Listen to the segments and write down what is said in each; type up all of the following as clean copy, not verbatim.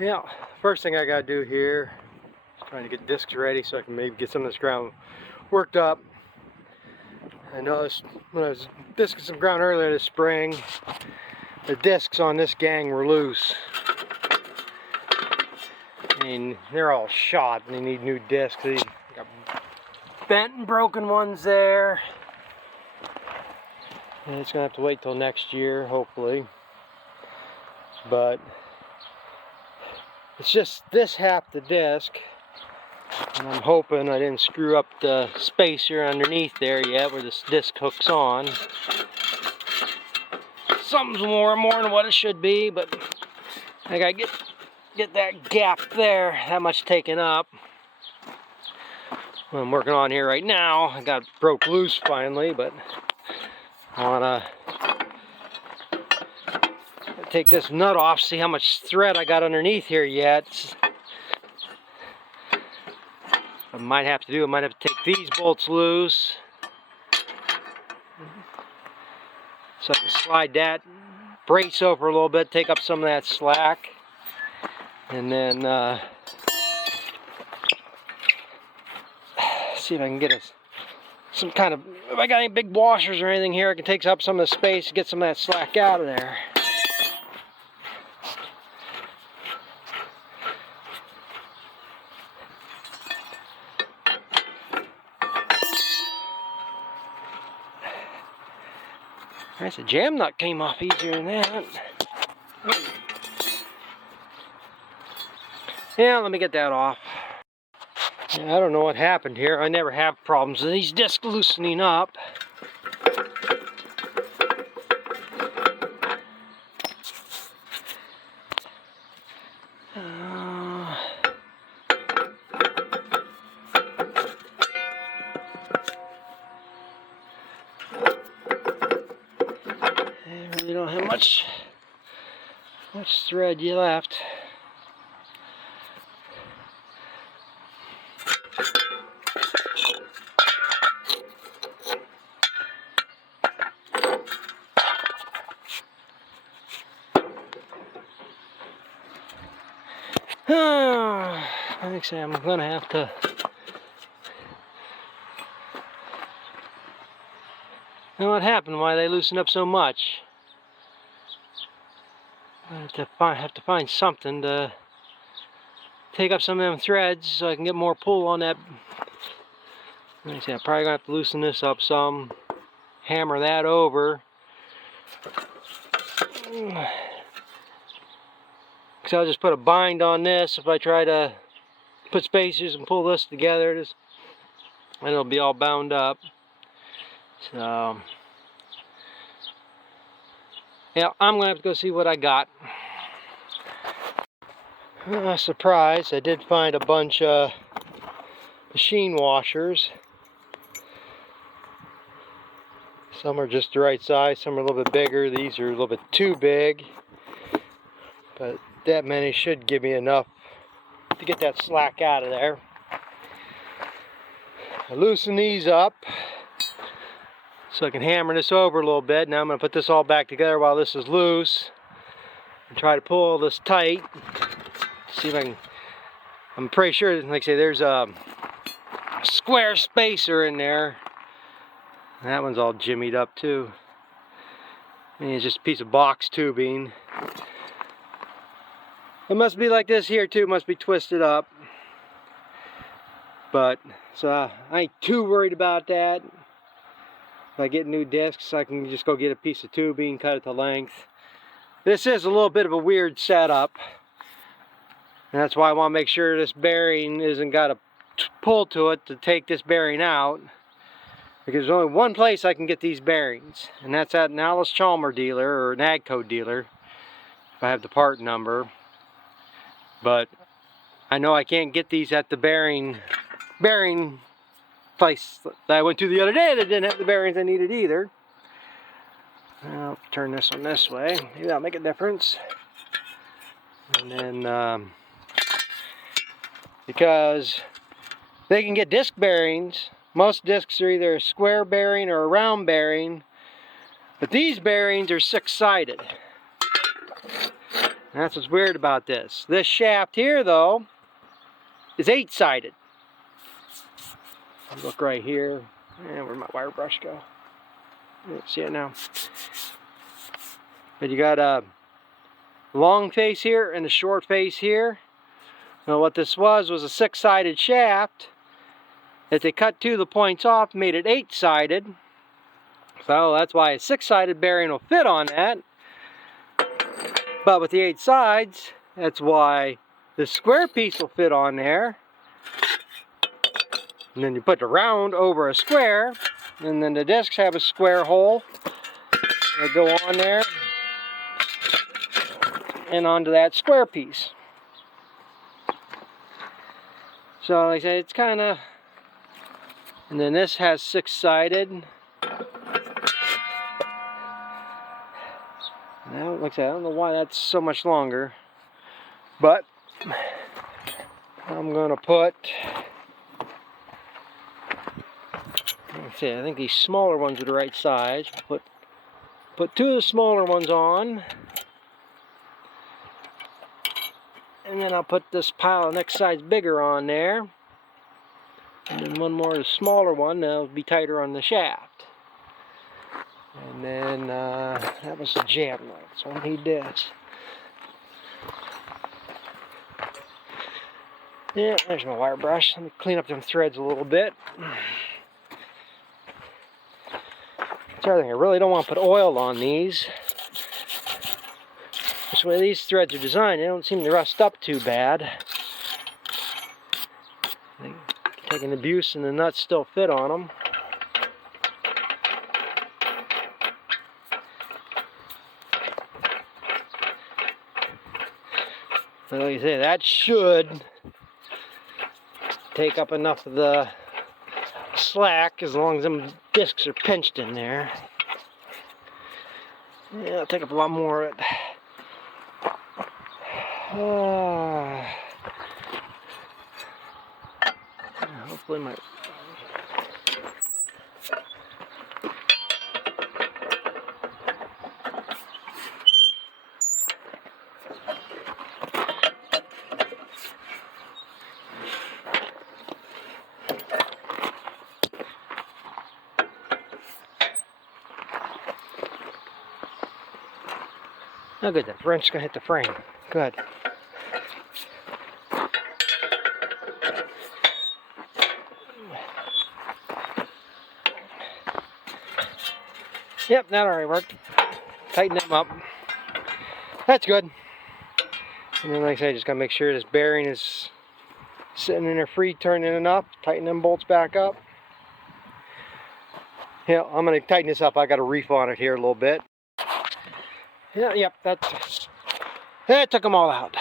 Yeah, first thing I gotta do here is trying to get discs ready so I can maybe get some of this ground worked up. I noticed when I was disking some ground earlier this spring, the discs on this gang were loose. And they're all shot and they need new discs. They got bent and broken ones there. And it's gonna have to wait till next year, hopefully. But it's just this half the disc, and I'm hoping I didn't screw up the spacer underneath there yet where this disc hooks on. Something's more than what it should be, but I gotta get that gap there, that much taken up. What I'm working on here right now, I got it broke loose finally, but I wanna take this nut off, see how much thread I got underneath here yet. I might have to take these bolts loose so I can slide that brace over a little bit, take up some of that slack, and then see if I can get some kind of, if I got any big washers or anything here, I can take up some of the space and get some of that slack out of there. Nice, a jam nut came off easier than that. Yeah, let me get that off. Yeah, I don't know what happened here. I never have problems with these discs loosening up. I really don't have much thread left. I think I'm gonna have to know what happened, why they loosened up so much. I have to find something to take up some of them threads so I can get more pull on that. Let me see, I'm probably gonna have to loosen this up some, hammer that over. Because I'll just put a bind on this if I try to put spacers and pull this together, and it'll be all bound up. So yeah, I'm gonna have to go see what I got. Surprise, I did find a bunch of machine washers. Some are just the right size, some are a little bit bigger. These are a little bit too big, but that many should give me enough to get that slack out of there. I loosen these up so I can hammer this over a little bit. Now I'm going to put this all back together while this is loose and try to pull this tight. See if I can, I'm pretty sure, like I say, there's a square spacer in there. That one's all jimmied up too. I mean, it's just a piece of box tubing. It must be like this here too, it must be twisted up. But, so I ain't too worried about that. If I get new discs, I can just go get a piece of tubing, cut it to length. This is a little bit of a weird setup. And that's why I want to make sure this bearing isn't got a pull to it to take this bearing out. Because there's only one place I can get these bearings, and that's at an Allis Chalmers dealer or an AGCO dealer, if I have the part number. But I know I can't get these at the bearing place that I went to the other day that didn't have the bearings I needed either. I'll turn this one this way, maybe that'll make a difference. And then because they can get disc bearings. Most discs are either a square bearing or a round bearing, but these bearings are 6-sided. That's what's weird about this. This shaft here, though, is 8-sided. Look right here. And where'd my wire brush go? See it now. But you got a long face here and a short face here. Now what this was a 6-sided shaft that they cut 2 of the points off, made it 8-sided. So that's why a 6-sided bearing will fit on that. But with the 8 sides, that's why the square piece will fit on there. And then you put the round over a square, and then the discs have a square hole that go on there and onto that square piece. So like I said, it's kind of, and then this has 6-sided. Now, like I said, I don't know why that's so much longer, but I'm gonna put, let's see, I think these smaller ones are the right size. Put 2 of the smaller ones on, and then I'll put this pile of next size bigger on there, and then one more of the smaller one that'll be tighter on the shaft. And then that was the jam nut, so I need this. Yeah, there's my wire brush. Let me clean up them threads a little bit. That's the other thing, I really don't want to put oil on these. This way these threads are designed, they don't seem to rust up too bad. They take an abuse and the nuts still fit on them. But like I say, that should take up enough of the slack as long as them discs are pinched in there. Yeah, it'll take up a lot more of it. Hopefully my... Oh good, that wrench's gonna hit the frame. Good. Yep, that already worked. Tighten them up. That's good. And then like I say, just gotta make sure this bearing is sitting in there free, turning enough. Tighten them bolts back up. Yeah, I'm gonna tighten this up. I got a reef on it here a little bit. Yeah, yep, that took them all out.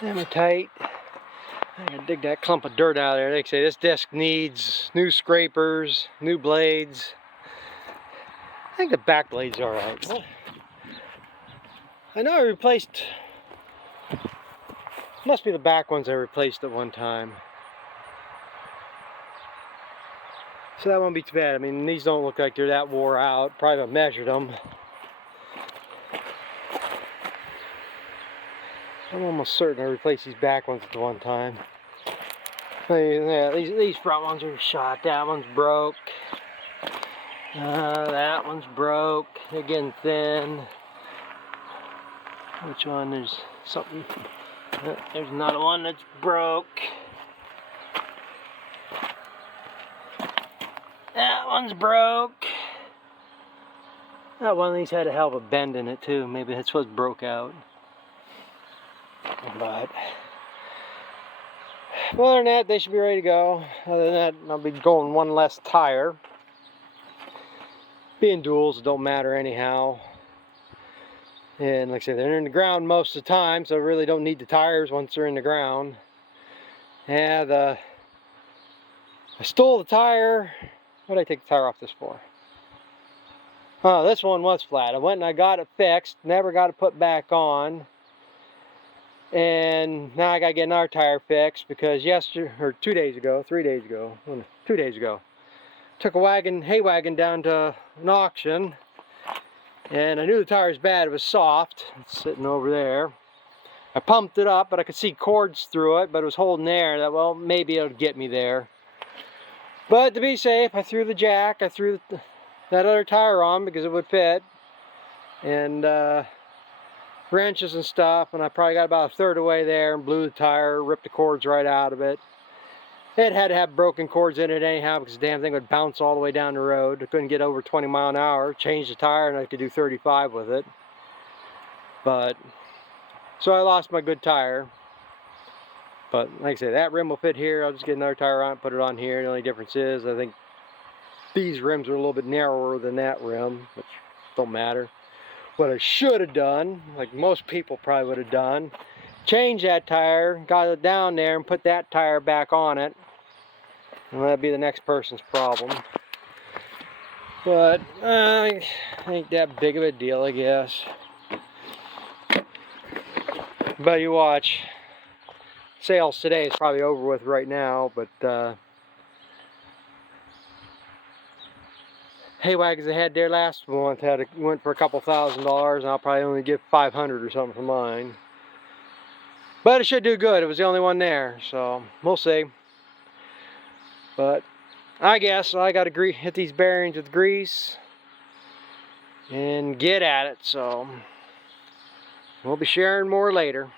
Them are tight. I gotta dig that clump of dirt out of there. Like I say, this disc needs new scrapers, new blades. I think the back blade's all right. I know I replaced, must be the back ones I replaced at one time. So that won't be too bad. I mean, these don't look like they're that wore out. Probably haven't measured them. I'm almost certain I replaced these back ones at the one time. Yeah, these front ones are shot. That one's broke. That one's broke. They're getting thin. Which one? There's something. There's another one that's broke. That one's broke. That one of these had a hell of a bend in it too. Maybe that's what broke out. But other than that, they should be ready to go. Other than that, I'll be going one less tire. Being duals, it don't matter anyhow. And like I said, they're in the ground most of the time, so I really don't need the tires once they're in the ground. Yeah, I stole the tire. What did I take the tire off this for? Oh, this one was flat. I went and I got it fixed. Never got it put back on. And now I gotta get another tire fixed because 2 days ago, 3 days ago, 2 days ago, took a hay wagon down to an auction And I knew the tire was bad. It was soft. It's sitting over there. I pumped it up, but I could see cords through it, but it was holding air. That, well, maybe it'll get me there. But to be safe, I threw the jack. I threw that other tire on because it would fit. And wrenches and stuff, and I probably got about a third of the way there and blew the tire, ripped the cords right out of it. It had to have broken cords in it anyhow because the damn thing would bounce all the way down the road. I couldn't get over 20 miles an hour. Changed the tire and I could do 35 with it. But, so I lost my good tire. But like I said, that rim will fit here. I'll just get another tire on it, put it on here. The only difference is I think these rims are a little bit narrower than that rim, which don't matter. What I should have done, like most people probably would have done, change that tire, got it down there and put that tire back on it. And that'd be the next person's problem. But ain't that big of a deal, I guess. But you watch. Sales today is probably over with right now, but hay wagons I had there last month went for a couple $1,000s, and I'll probably only give 500 or something for mine. But it should do good. It was the only one there, so we'll see. But I guess I got to hit these bearings with grease and get at it. So we'll be sharing more later.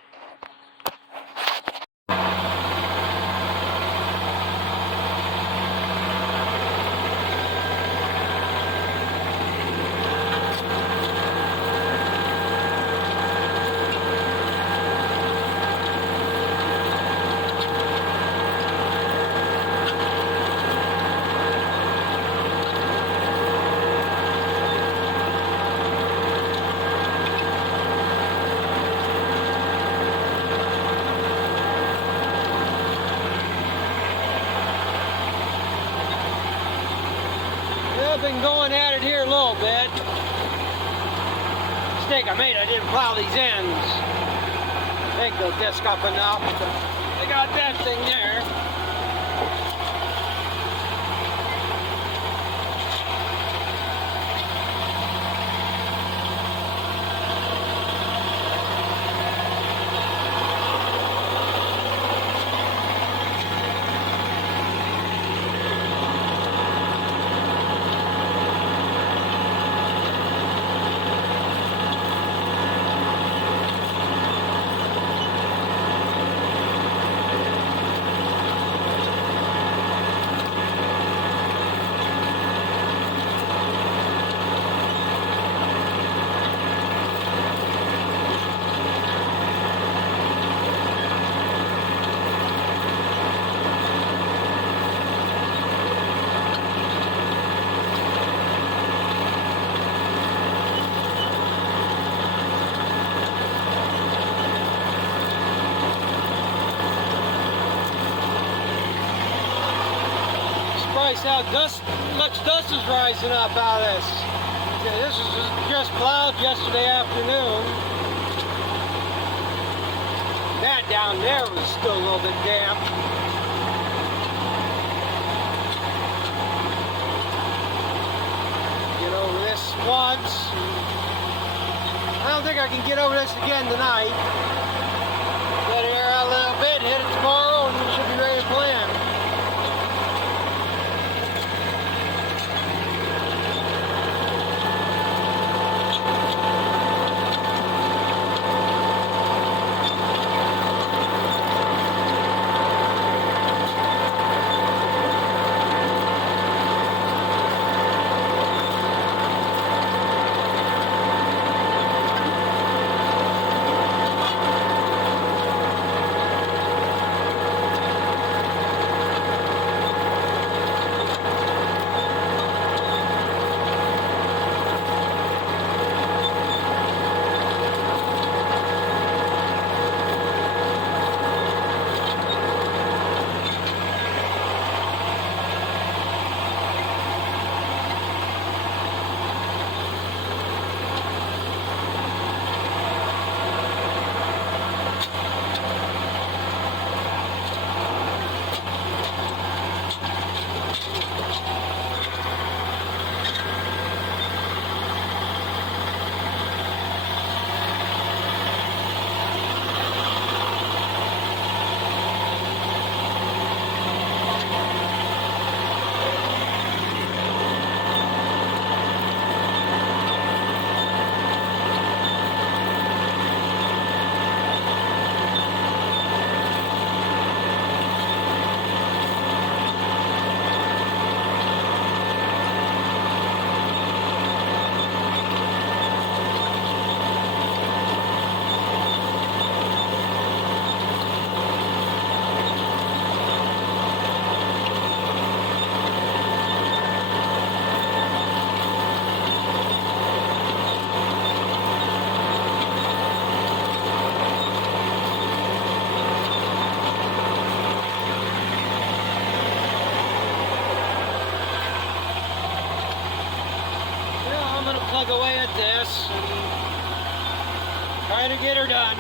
I've been going at it here a little bit. Mistake I made, I didn't plow these ends. I think they'll disc up enough. I got that thing there. How much dust is rising up out of this. Okay, this was just plowed yesterday afternoon. That down there was still a little bit damp. Get over this once. I don't think I can get over this again tonight. Let it air out a little bit, hit it tomorrow, and we should be ready to plan. plug away at this and try to get her done.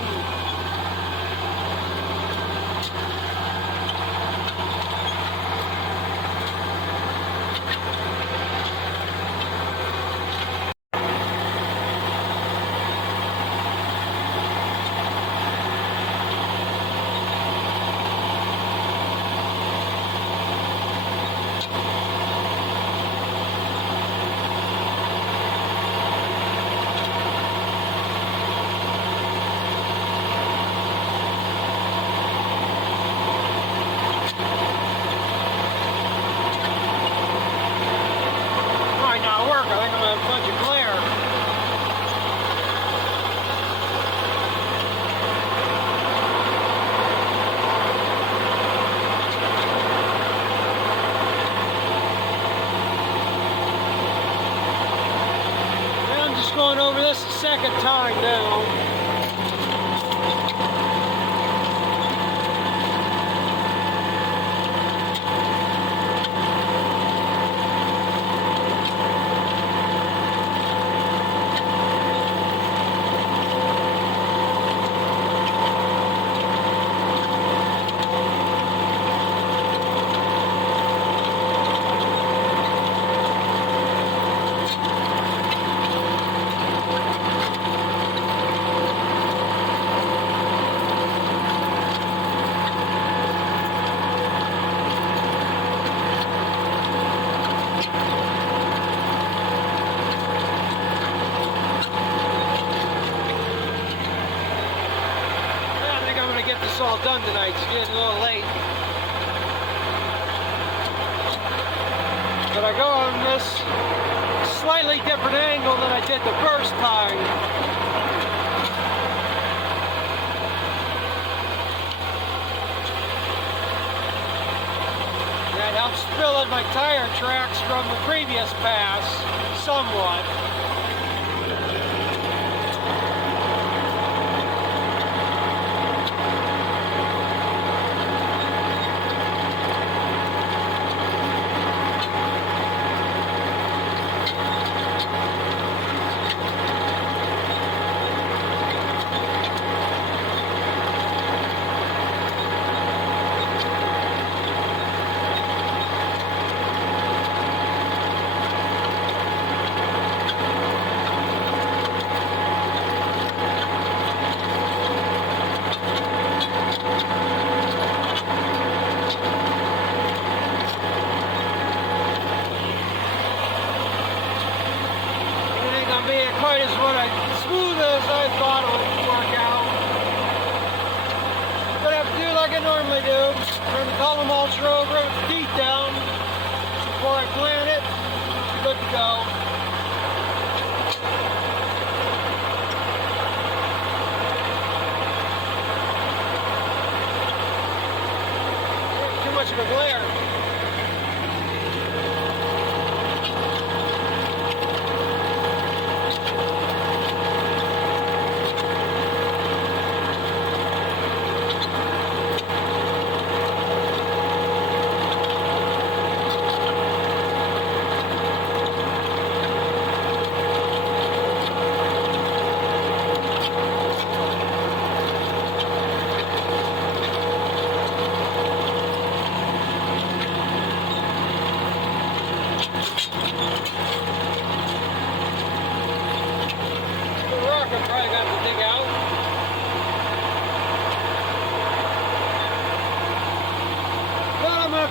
Going over this a second time now. All done tonight. It's getting a little late, but I go on this slightly different angle than I did the first time. That helps fill in my tire tracks from the previous pass somewhat. Quite as smooth as I thought it would work out. But I have to do like I normally do. Turn the column mulcher over, the teeth down before I plant it. Good to go. Too much of a glare.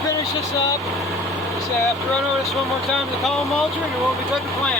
Finish this up. So I have to run over this one more time to the column mulcher and it will be good to plant.